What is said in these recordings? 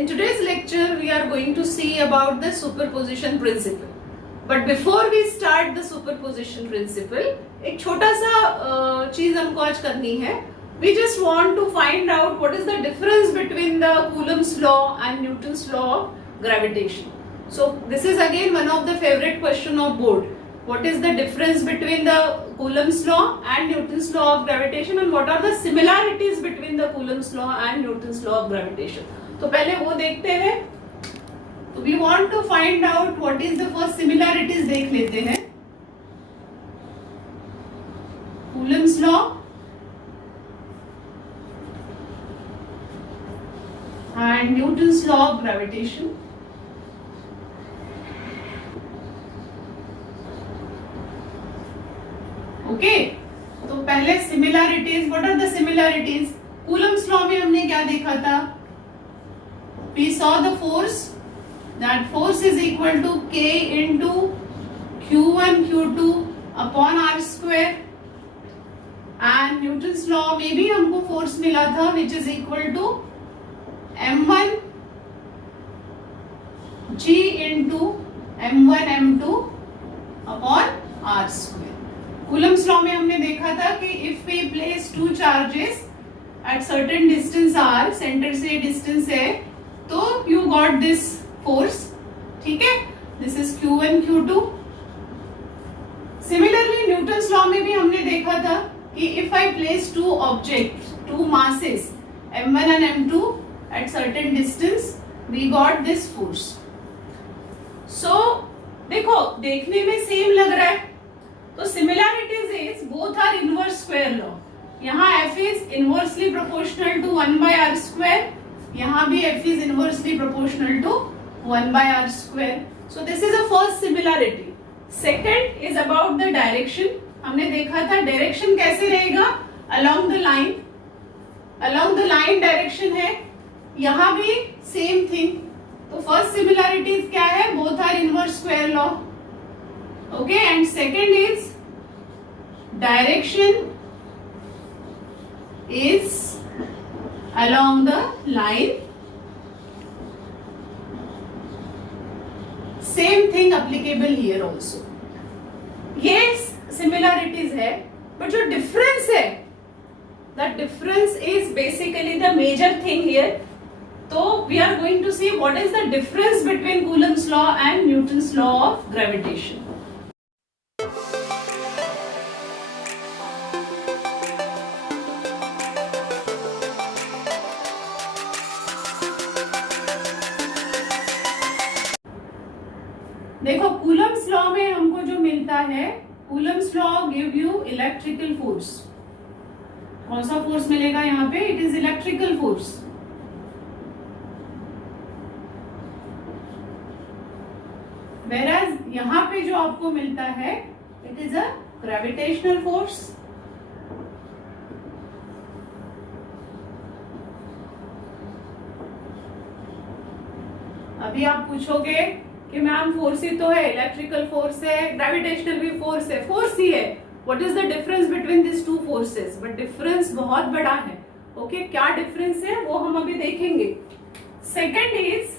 In today's lecture, we are going to see about the superposition principle. But before we start the superposition principle, एक छोटा सा चीज हमको आज करनी है. We just want to find out what is the difference between the Coulomb's law and Newton's law of gravitation. So this is again one of the favorite question of board. What is the difference between the Coulomb's law and Newton's law of gravitation, and what are the similarities between the Coulomb's law and Newton's law of gravitation? तो पहले वो देखते हैं. तो we want to find out what is the first similarities. देख लेते हैं. Coulomb's law and Newton's law of gravitation. Okay तो पहले similarities. What are the similarities? Coulomb's law में हमने क्या देखा था? We saw the force, that force is equal to k into q1 q2 upon r square. And Newton's law में भी हमको फोर्स मिला था which is equal to m1 g into m1 m2 upon r square. Coulomb's law में हमने देखा था कि if we place two charges at certain distance r, centre से डिस्टेंस है, तो यू गॉट दिस फोर्स. ठीक है, this is q1 q2. Similarly Newton's law में भी हमने देखा था कि if I place two objects, two masses m1 and m2 at certain distance, we got this force. So देखो, देखने में सेम लग रहा है. तो similarities is both are inverse square law. यहाँ f is inversely proportional to 1 by r square, यहाँ भी f is inversely proportional to 1 by r square. So this is a first similarity. Second is about the direction. हमने देखा था direction कैसे रहेगा, along the line. Along the line direction है. यहाँ भी सेम थिंग. तो फर्स्ट सिमिलैरिटीज क्या है? Both are inverse square law. Okay, and second is direction is along the line. Same thing applicable here also. ये similarities है, but जो difference है, the difference is basically the major thing here. So we are going to see what is the difference between Coulomb's law and Newton's law of gravitation. देखो, Coulomb's law में हमको जो मिलता है, Coulomb's law give you electrical force. कौन सा force मिलेगा यहाँ पे? It is electrical force. Whereas यहाँ पे जो आपको मिलता है, it is a gravitational force. अभी आप पूछोगे कि मैम फोर्स ही तो है, इलेक्ट्रिकल फोर्स है, ग्रेविटेशनल भी फोर्स है, फोर्स ही है. What is the difference between this two forces? But difference बहुत बड़ा है. ओके, क्या डिफरेंस है वो हम अभी देखेंगे. Second is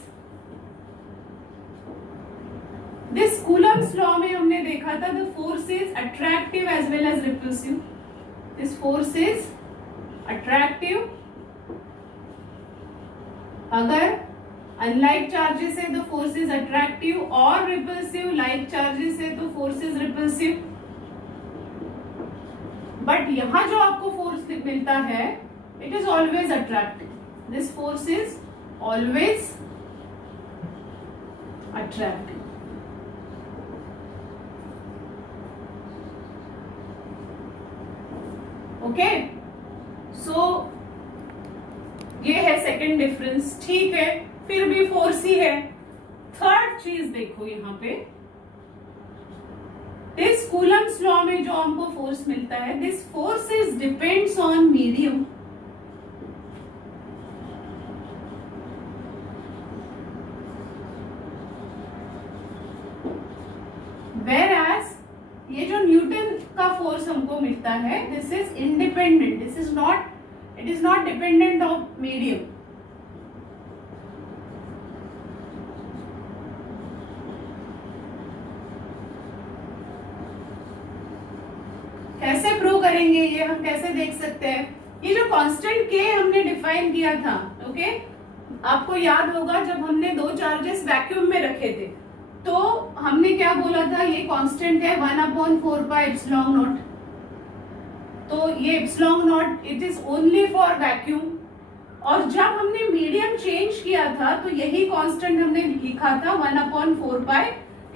this Coulomb's law में हमने देखा था the force is attractive as well as repulsive. This force is attractive. अगर अनलाइक चार्जेस है तो फोर्स इज अट्रैक्टिव, और रिपल्सिव लाइक चार्जेस है तो फोर्स इज रिपल्सिव. बट यहां जो आपको फोर्स मिलता है, it is always attractive. This force is always attractive. Okay, so ये है सेकंड डिफरेंस. ठीक है, फिर भी फोर्स ही है. थर्ड चीज देखो यहाँ पे, दिस कूलम्स लॉ में जो हमको फोर्स मिलता है, this force is depends on medium. Whereas ये जो न्यूटन का फोर्स हमको मिलता है, this is independent. This is not, it is not dependent of medium. कैसे प्रूव करेंगे ये, हम कैसे देख सकते हैं? ये जो कांस्टेंट के हमने डिफाइन किया था, ओके, आपको याद होगा जब हमने दो चार्जेस वैक्यूम में रखे थे तो हमने क्या बोला था, ये कांस्टेंट है 1/4 पाई एप्सिलॉन नॉट। तो ये epsilon not it is only for vacuum. और जब हमने मीडियम चेंज किया था तो यही कांस्टेंट हमने लिखा था 1/4 pi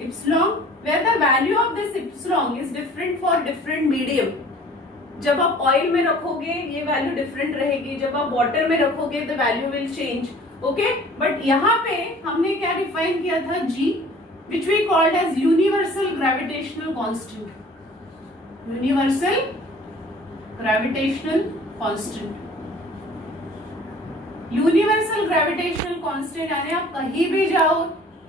epsilon, where the value of this epsilon is different for different medium. जब आप ऑयल में रखोगे ये वैल्यू डिफरेंट रहेगी, जब आप वाटर में रखोगे the value will change, okay. But यहाँ पे हमने क्या डिफाइन किया था, जी, which we called as universal gravitational constant. Universal gravitational constant. Universal gravitational constant यानी आप कहीं भी जाओ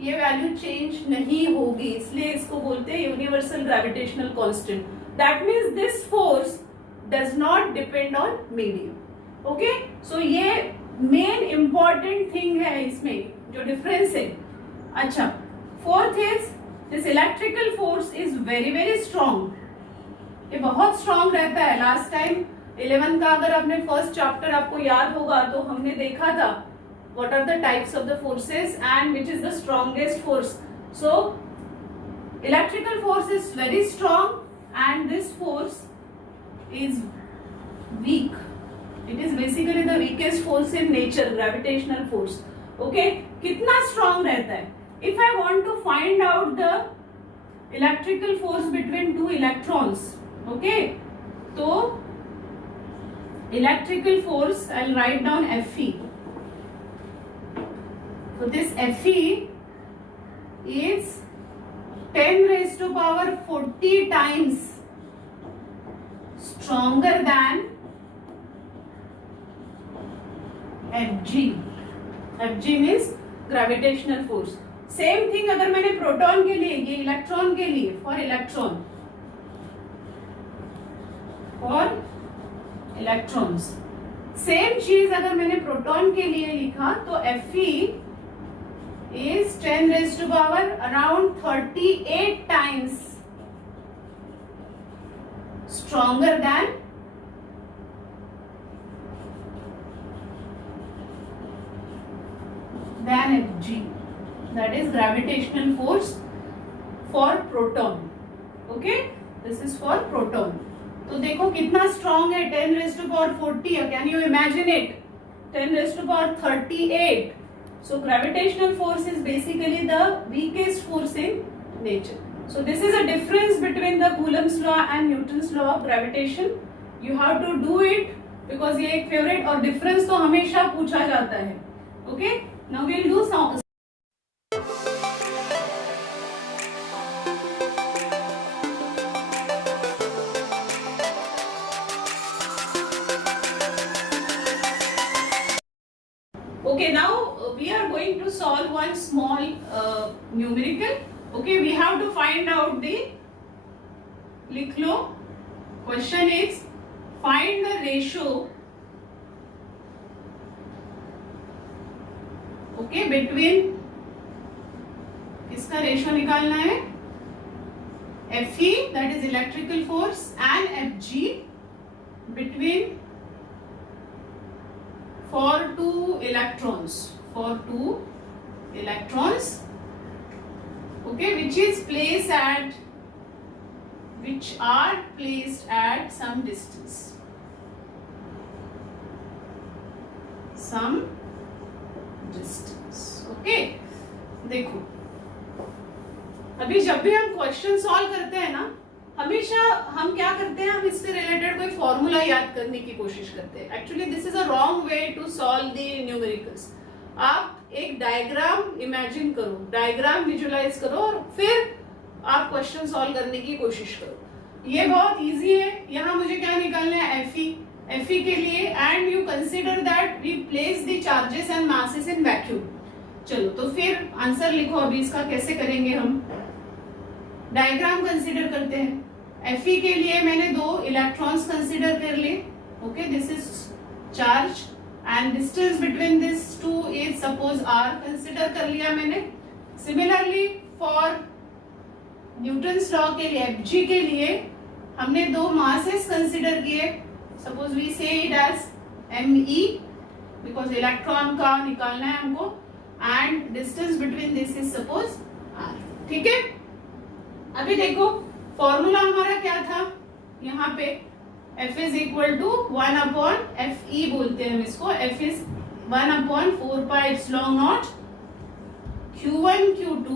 ये वैल्यू चेंज नहीं होगी, इसलिए इसको बोलते हैं universal gravitational constant. That means this force does not depend on medium, okay. So ये मेन इंपॉर्टेंट थिंग है इसमें जो डिफरेंस है। अच्छा, fourth is this electrical force is very very strong, ये बहुत स्ट्रॉन्ग रहता है। लास्ट टाइम 11 का अगर आपने फर्स्ट चैप्टर आपको याद होगा तो हमने देखा था what are the types of the forces and which is the strongest force. So electrical force is very strong and this force is weak. It is basically the weakest force in nature, gravitational force. Okay, कितना strong रहता है? If I want to find out the electrical force between two electrons, okay, तो electrical force I'll write down Fe. So this Fe is 10 raised to power 40 times stronger than Fg. Fg means gravitational force. Same thing अगर मैंने proton के लिए, ये electron के लिए, for electron, for electrons, same चीज अगर मैंने प्रोटॉन के लिए लिखा तो Fe is 10 raised to power around 38 times stronger than Fg. That is gravitational force for proton. Okay, this is for proton. तो देखो कितना स्ट्रॉन्ग है, 10 raised to power 40. Can you imagine it? 10 raised to power 38. So gravitational force is basically the weakest force in nature. So this is a difference between the Coulomb's law and Newton's law of gravitation. You have to do it because ये एक favourite और difference तो हमेशा पूछा जाता है. Okay? Now we'll do some. Okay, now we are going to solve one small numerical. Okay, we have to find out the, लिख लो, question is find the ratio, okay, between, किसका ratio निकालना है, Fe that is electrical force and Fg between for two electrons, okay, which are placed at some distance, okay. देखो अभी जब भी हम question solve करते हैं ना, हमेशा हम क्या करते हैं, हम इससे रिलेटेड कोई फॉर्मूला याद करने की कोशिश करते हैं. Actually this is a wrong way to solve the numericals. आप एक डायग्राम इमेजिन करो, डायग्राम विजुअलाइज करो और फिर आप क्वेश्चन सॉल्व करने की कोशिश करो. ये बहुत इजी है. यहाँ मुझे क्या निकालना है, Fe के लिए, and you consider that we place the charges and masses in vacuum. चलो तो फिर आंसर लिखो. अभी इसका कैसे करेंगे, हम डायग्राम कंसिडर करते हैं. Fe के लिए मैंने दो इलेक्ट्रॉन्स कंसिडर कर लिए. Okay, this is charge and distance between this two is suppose r consider कर लिया मैंने. सिमिलरली फॉर न्यूटन्स लॉ के लिए, Fg के लिए हमने दो मासेस कंसिडर किए, suppose we say it as ME because electron का निकालना है हमको, and distance between this is suppose R। ठीक है, अभी देखो फॉर्मूला हमारा क्या था यहाँ पे, F is equal to 1 upon FE बोलते हैं हम इसको, F is 1 upon 4 pi epsilon naught Q1 Q2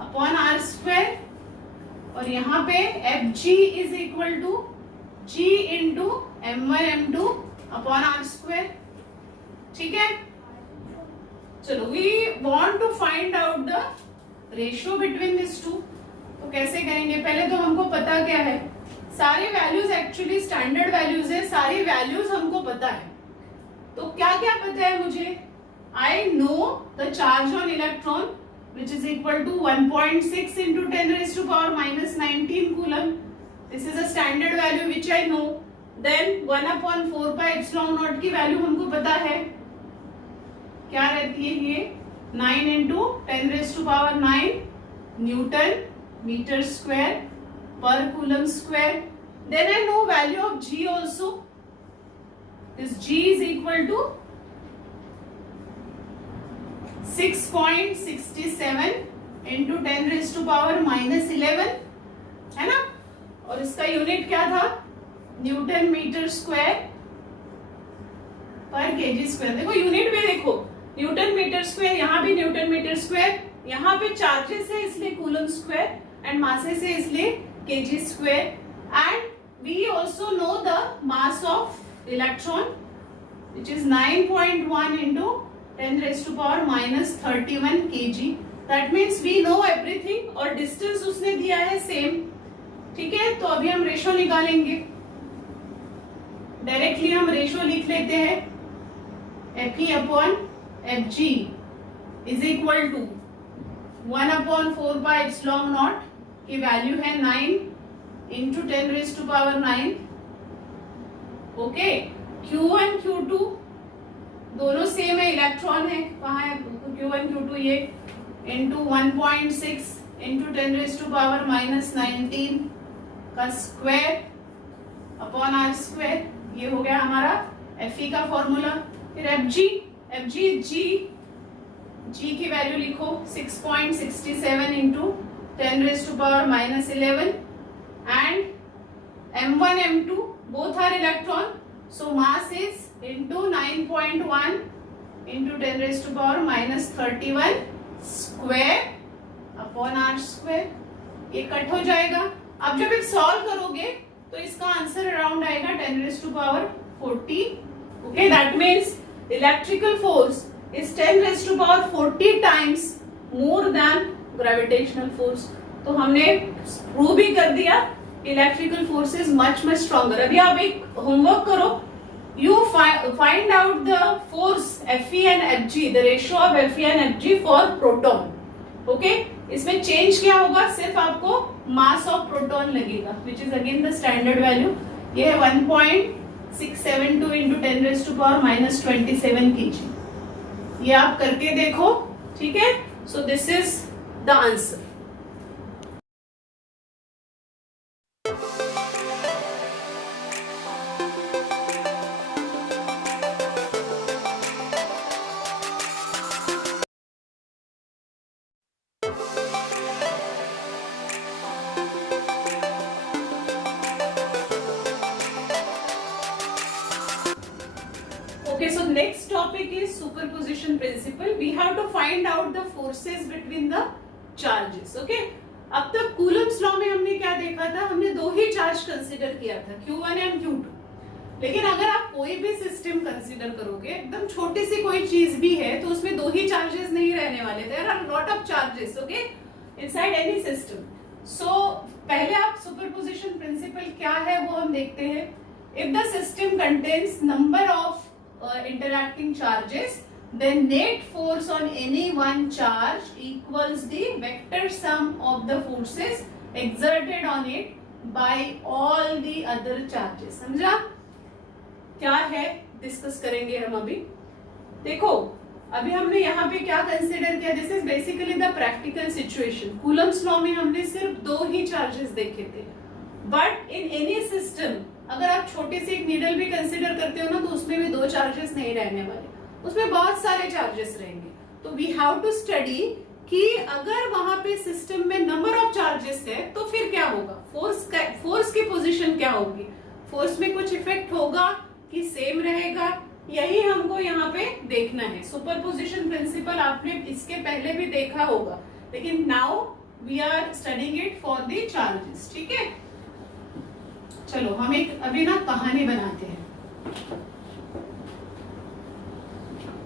upon R square, और यहाँ पे Fg is equal to G into M1 M2 upon R square. ठीक है, चलो we want to find out the ratio between this two. तो कैसे करेंगे, पहले तो हमको पता क्या है, सारी वैल्यूज एक्चुअली स्टैंडर्ड वैल्यूज है, सारी वैल्यूज हमको पता है। तो क्या क्या पता है मुझे, I know the charge on electron which is equal to 1.6 into 10 raised to power minus 19 coulomb. This is a standard value which I know. Then 1 upon 4 pi epsilon naught की वैल्यू हमको पता है, क्या रहती है ये 9 into 10 raised to power 9 newton metre square पर coulomb square. Then I know value of G also. This G is equal to 6.67 into 10 raised to power minus 11 है ना, और इसका यूनिट क्या था, न्यूटन मीटर स्क्वायर पर केजी स्क्वायर। देखो unit में देखो, न्यूटन मीटर स्क्वायर, यहाँ भी न्यूटन मीटर स्क्वायर, यहाँ पे चार्जेस है इसलिए कूलम स्क्वायर, एंड मासेस है इसलिए K G square. And we also know the mass of electron which is 9.1 into 10 raised to power minus 31 kg. That means we know everything, और distance उसने दिया है सेम। ठीक है, तो अभी हम रेशो निकालेंगे, डायरेक्टली हम रेशो लिख लेते हैं, Fe upon Fg is equal to 1 upon 4 pi epsilon naught की वैल्यू है 9 into 10 raised to power 9। Okay, Q1 Q2 दोनों सेम है, इलेक्ट्रॉन है, कहाँ है Q1 Q2, ये into 1.6 into 10 raised to power minus 19 का स्क्वायर अपॉन R स्क्वायर, ये हो गया हमारा Fe का फॉर्मूला। फिर Fg G की वैल्यू लिखो 6.67 into 10 raised to power minus 11, and M1 M2 both are electron, so mass is into 9.1 into 10 raised to power minus 31 square upon R square। ये cut हो जाएगा। अब जब आप सॉल्व करोगे तो इसका आंसर अराउंड आएगा 10 raised to power 40। Okay, that means electrical force is 10 raised to power 40 times more than gravitational force। तो हमने प्रूव भी कर दिया electrical force is much stronger. अभी आप एक होमवर्क करो, you find out the force Fe and Fg, the ratio of Fe and Fg for proton। okay, इसमें चेंज क्या होगा, सिर्फ आपको मास ऑफ प्रोटॉन लगेगा which is again the standard value। ये है 1.672 into 10 raised to power minus 27 kg। ये आप करके देखो, ठीक है। so this is the answer। Okay, so next topic is superposition principle। We have to find out the forces between the charges। Okay, अब तक कूलम्स लॉ में हमने क्या देखा था, हमने दो ही चार्ज कंसीडर किया था, Q1 एंड Q2। लेकिन अगर आप कोई भी सिस्टम कंसीडर करोगे, एकदम छोटी सी कोई चीज भी है, तो उसमें दो ही चार्जेस नहीं रहने वाले। There are lot of charges, okay, inside any system. So पहले आप सुपरपोजिशन प्रिंसिपल क्या है वो हम देखते हैं। If the system contains number of interacting charges, then net force on any one charge equals the vector sum of the forces exerted on it by all the other charges। समझा क्या है, discuss करेंगे हम अभी। देखो अभी हमने यहाँ पे क्या कंसिडर किया, this is basically the practical situation. Coulomb's law में हमने सिर्फ दो ही चार्जेस देखे थे, बट इन एनी सिस्टम अगर आप छोटे से एक नीडल भी कंसिडर करते हो ना, तो उसमें भी 2 चार्जेस नहीं रहने वाले, उसमें बहुत सारे चार्जेस रहेंगे। तो वी हैव टू स्टडी कि अगर वहां पे सिस्टम में नंबर ऑफ चार्जेस है तो फिर क्या होगा, फोर्स की पोजीशन क्या होगी, फोर्स में कुछ इफेक्ट होगा कि सेम रहेगा, यही हमको यहाँ पे देखना है। सुपरपोजिशन प्रिंसिपल आपने इसके पहले भी देखा होगा, लेकिन now we are studying it for the charges. ठीक है, चलो हम एक अभी ना कहानी बनाते हैं।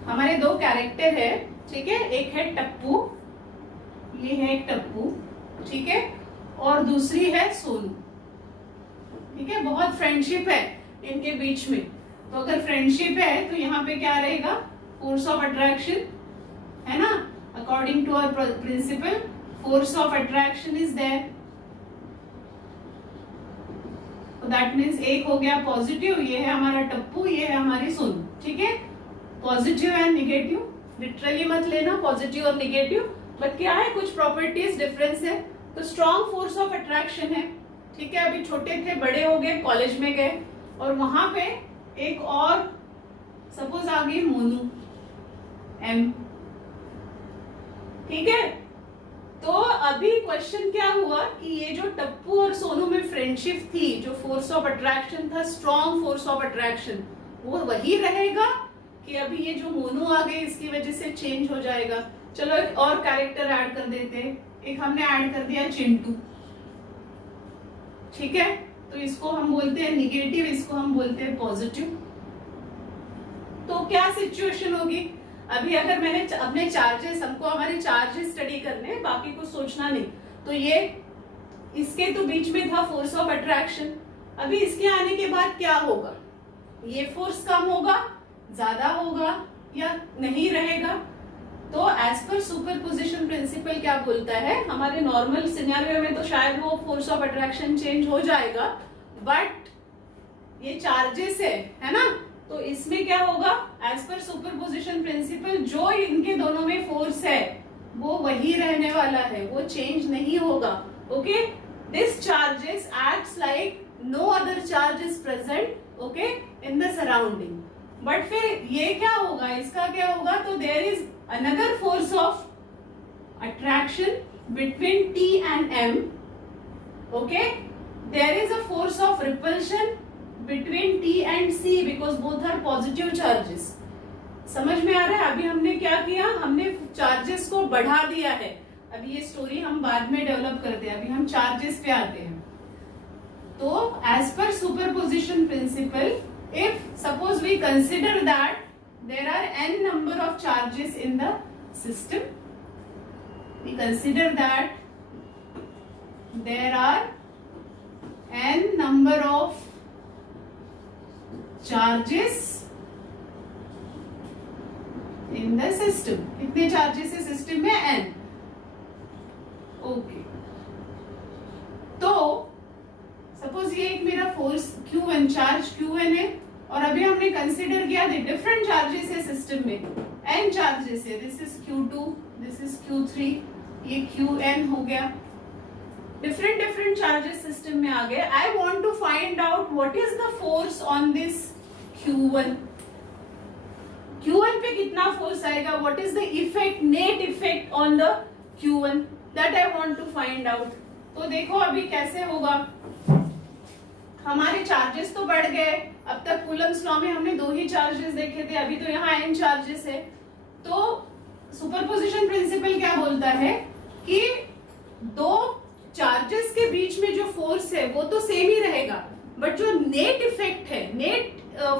हमारे 2 कैरेक्टर है, ठीक है, एक है टप्पू, ये है एक टप्पू, ठीक है, और दूसरी है सोनू। ठीक है, बहुत फ्रेंडशिप है इनके बीच में। तो अगर फ्रेंडशिप है तो यहाँ पे क्या रहेगा, फोर्स ऑफ अट्रैक्शन है ना, according to our principle force of attraction is there. That means एक हो गया पॉजिटिव, ये है हमारा टप्पू, ये है हमारी सोनू। ठीक है, पॉजिटिव एंड निगेटिव, लिटरली मत लेना पॉजिटिव और निगेटिव, बट क्या है कुछ प्रॉपर्टीज डिफरेंस है। तो स्ट्रॉन्ग फोर्स ऑफ अट्रैक्शन है। ठीक है, अभी छोटे थे, बड़े हो गए, कॉलेज में गए, और वहां पे एक और सपोज आ गई मोनू एम। ठीक है, तो अभी क्वेश्चन क्या हुआ कि ये जो टप्पू और सोनू में फ्रेंडशिप थी, जो फोर्स ऑफ अट्रैक्शन था, स्ट्रॉन्ग फोर्स ऑफ अट्रैक्शन, वो वही रहेगा कि अभी ये जो मोनू आ गई इसकी वजह से चेंज हो जाएगा। चलो एक और कैरेक्टर ऐड कर देते हैं, एक हमने ऐड कर दिया चिंटू। ठीक है, तो इसको हम बोलते हैं निगेटिव, इसको हम बोलते हैं पॉजिटिव। तो क्या सिचुएशन होगी, अभी अगर मैंने अपने चार्जेस, हमको हमारे चार्जेस स्टडी करने, बाकी कुछ सोचना नहीं, तो ये इसके तो बीच में था फोर्स ऑफ अट्रैक्शन। अभी इसके आने के बाद क्या होगा, ये फोर्स कम होगा, ज्यादा होगा या नहीं रहेगा। तो एज पर सुपरपोजिशन प्रिंसिपल क्या बोलता है, हमारे नॉर्मल सिनेरियो में तो शायद वो फोर्स ऑफ अट्रैक्शन चेंज हो जाएगा, बट ये चार्जेस है ना, तो इसमें क्या होगा, एज पर सुपरपोजिशन प्रिंसिपल जो इनके दोनों में फोर्स है वो वही रहने वाला है, वो चेंज नहीं होगा। Okay, this charges acts like no other charge is present okay in the surrounding. But फिर ये क्या होगा, इसका क्या होगा, तो there is another force of attraction between T and M. Okay, there is a force of repulsion between T and C because both are positive charges. समझ में आ रहा है। अभी हमने क्या किया, हमने चार्जेस को बढ़ा दिया है। अभी ये स्टोरी हम बाद में डेवलप करते हैं, अभी हम चार्जेस पे आते हैं। तो एज पर superposition principle, if suppose we consider that there are n number of charges in the system, we consider that there are n number of charges in the system. कितने चार्जेस है system में, n. Okay, तो suppose ये एक मेरा force Q1 charge Q1 है, और अभी हमने कंसिडर किया डिफरेंट चार्जेस है सिस्टम में, n चार्जेस है, this is Q2, this is Q3, ये Qn हो गया, डिफरेंट डिफरेंट चार्जेस सिस्टम में आ गए। I want to find out what is the force on this Q1, Q1 पे कितना फोर्स आएगा, what is the effect, net effect on the Q1, that I want to find out. तो देखो अभी कैसे होगा, हमारे चार्जेस तो बढ़ गए, अब तक कूलम्स लॉ में हमने 2 ही चार्जेस देखे थे, अभी तो यहाँ n चार्जेस है। तो सुपरपोजिशन प्रिंसिपल क्या बोलता है कि 2 चार्जेस के बीच में जो फोर्स है वो तो सेम ही रहेगा, बट जो नेट इफेक्ट है, नेट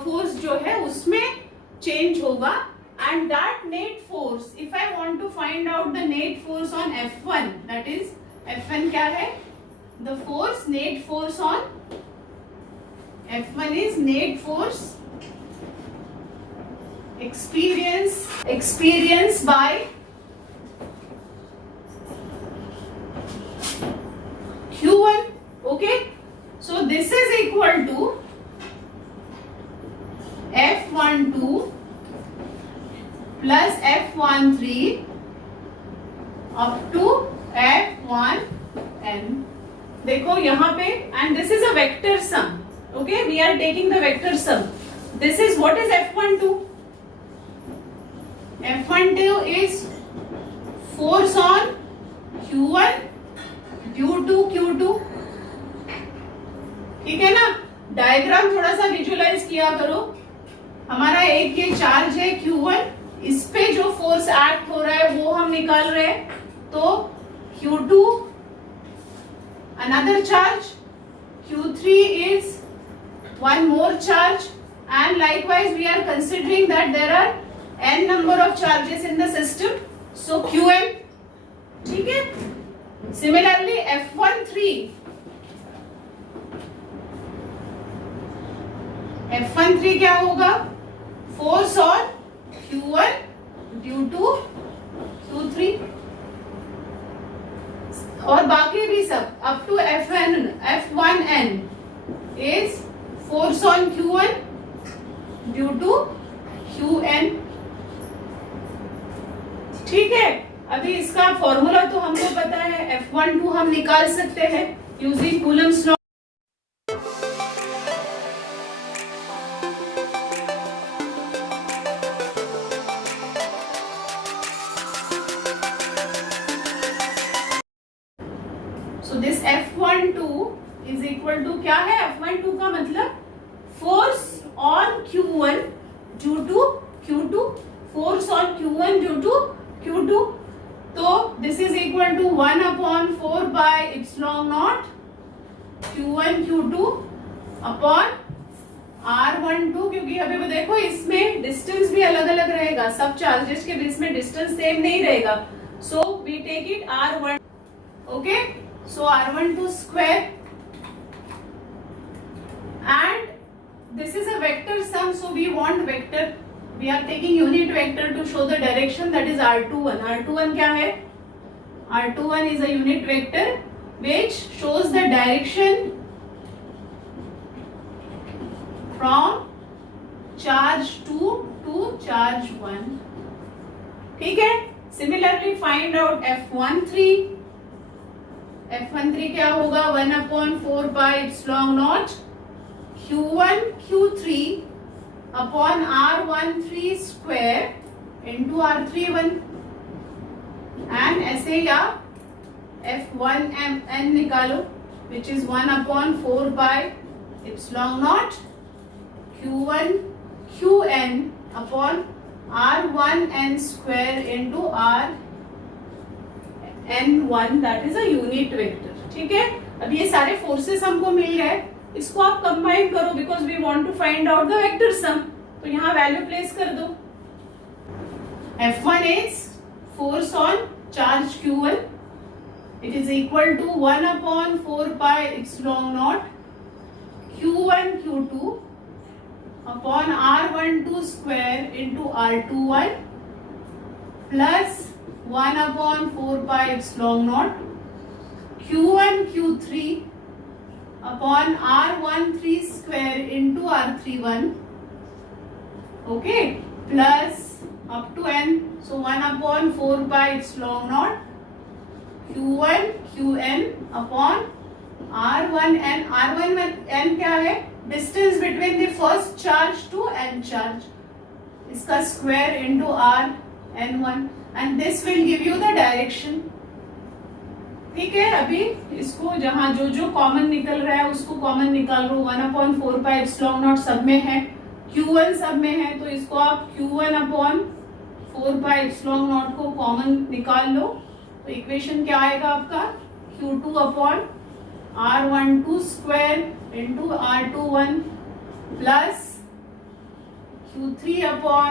फोर्स जो है उसमें चेंज होगा। And that net force, if I want to find out the net force on F1, that is F1 क्या है, the force, net force on F1 is net force experienced by Q1. Okay, so this is equal to F12 plus F13 up to F1n. देखो यहाँ पे, and this is a vector sum. Okay, we are taking the vector sum. This is what is F12. F12 is force on Q1 due to Q2. ठीक है ना. Diagram थोड़ा सा visualise किया करो. हमारा एक ये चार्ज है Q1, इस पे जो फोर्स एक्ट हो रहा है वो हम निकाल रहे हैं. तो Q2 another charge, Q3 is one more charge, and likewise we are considering that there are n number of charges in the system, so Qn. ठीक है. Similarly F13 क्या होगा? Force on Q1 due to Q3. और बाकी भी सब up to F1n is force on Q1 due to Qn. ठीक है. अभी इसका फॉर्मूला तो हमको पता है. F12 हम निकाल सकते हैं using Coulomb's law. So this F12 is equal to क्या है? F12 का मतलब force on Q1 due to Q2. Force on Q1 due to Q2. तो this is equal to 1/4 by epsilon naught Q1 Q2 upon R12. क्योंकि अभी वो देखो इसमें डिस्टेंस भी अलग अलग रहेगा. सब चार्जेस के बीच में डिस्टेंस सेम नहीं रहेगा. So we take it R1. ओके, so R12 square, and this is a vector sum, so we want vector. We are taking unit vector to show the direction, that is R21. R21 क्या है? R21 is a unit vector which shows the direction from charge 2 to charge 1. ठीक है. Similarly find out F13. F13 क्या होगा? 1/4 by epsilon naught Q1 Q3 upon R13 square into R31. And ऐसे या F1n निकालो which is 1/4 by epsilon naught Q1 Qn upon R1n square into N1, that is a unit vector. ठीक है. अब ये सारे फोर्सेस हमको मिल गए. इसको आप कंबाइन करो because we want to find out the vector sum. तो यहाँ वैल्यू प्लेस कर दो. F1 is force on charge Q1. It is equal to 1/4 by epsilon naught Q1 Q2 upon R12 square into R21 plus 1/4 by epsilon naught Q1 Q3 upon R13 square into R31. Okay, plus up to n, so 1/4 by epsilon naught Q1 Qn upon R1n. R1n क्या है? Distance between the first charge to n charge, इसका square into R n1, and this will give you the direction. ठीक है. अभी इसको जहां जो जो कॉमन निकल रहा है उसको कॉमन निकाल लो. 1/4 बाय एप्सिलॉन नॉट सब में है, Q1 सब में है, तो इसको आप Q1/4 बाय एप्सिलॉन नॉट को कॉमन निकाल लो. तो इक्वेशन क्या आएगा आपका? Q2 upon R12 square into R21 plus Q3 upon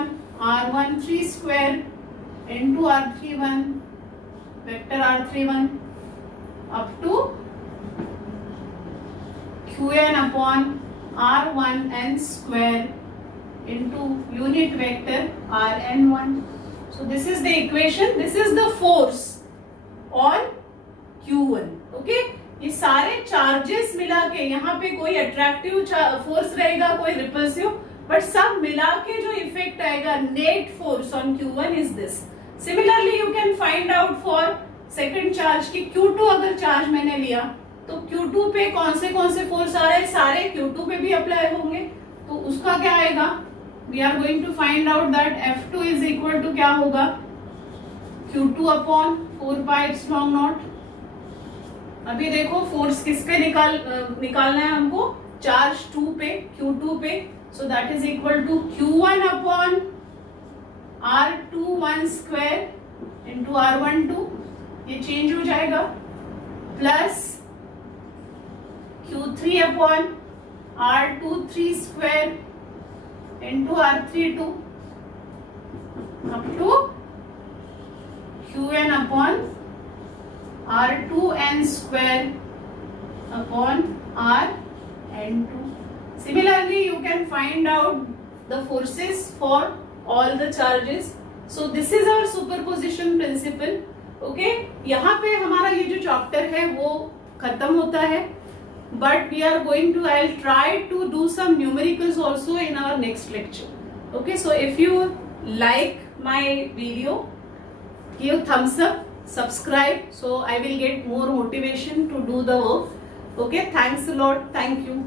R13 square into R31 vector R31 up to Qn upon R1n square into unit vector Rn1. So this is the equation. This is the force on Q1. Okay? ये सारे charges मिला के, यहाँ पे कोई attractive force रहेगा, कोई repulsive, but सब मिला के जो इफेक्ट आएगा, net force on Q1 is this. Similarly you can find out for second charge की Q2 अगर चार्ज मैंने लिया तो Q2 पे कौन से फोर्स आ रहे हैं, सारे Q2 पे भी अप्लाई होंगे, तो उसका क्या आएगा, we are going to find out that F2 is equal to क्या होगा, Q2 अपॉन 4πε0। अभी देखो फोर्स किसके निकालना है हमको, चार्ज 2 पे, Q2 पे, so that is equal to Q1 upon R21 square into R12, ये चेंज हो जाएगा, plus Q3 upon R23 square into R32 up to Qn upon R2n square upon Rn2. Similarly, you can find out the forces for all the charges. So this is our superposition principle. Okay, यहाँ पे हमारा ये जो chapter है वो खत्म होता है, but we are going to, I'll try to do some numericals also in our next lecture. Okay, so if you like my video, give thumbs up, subscribe, so I will get more motivation to do the work. Okay, thanks a lot, thank you.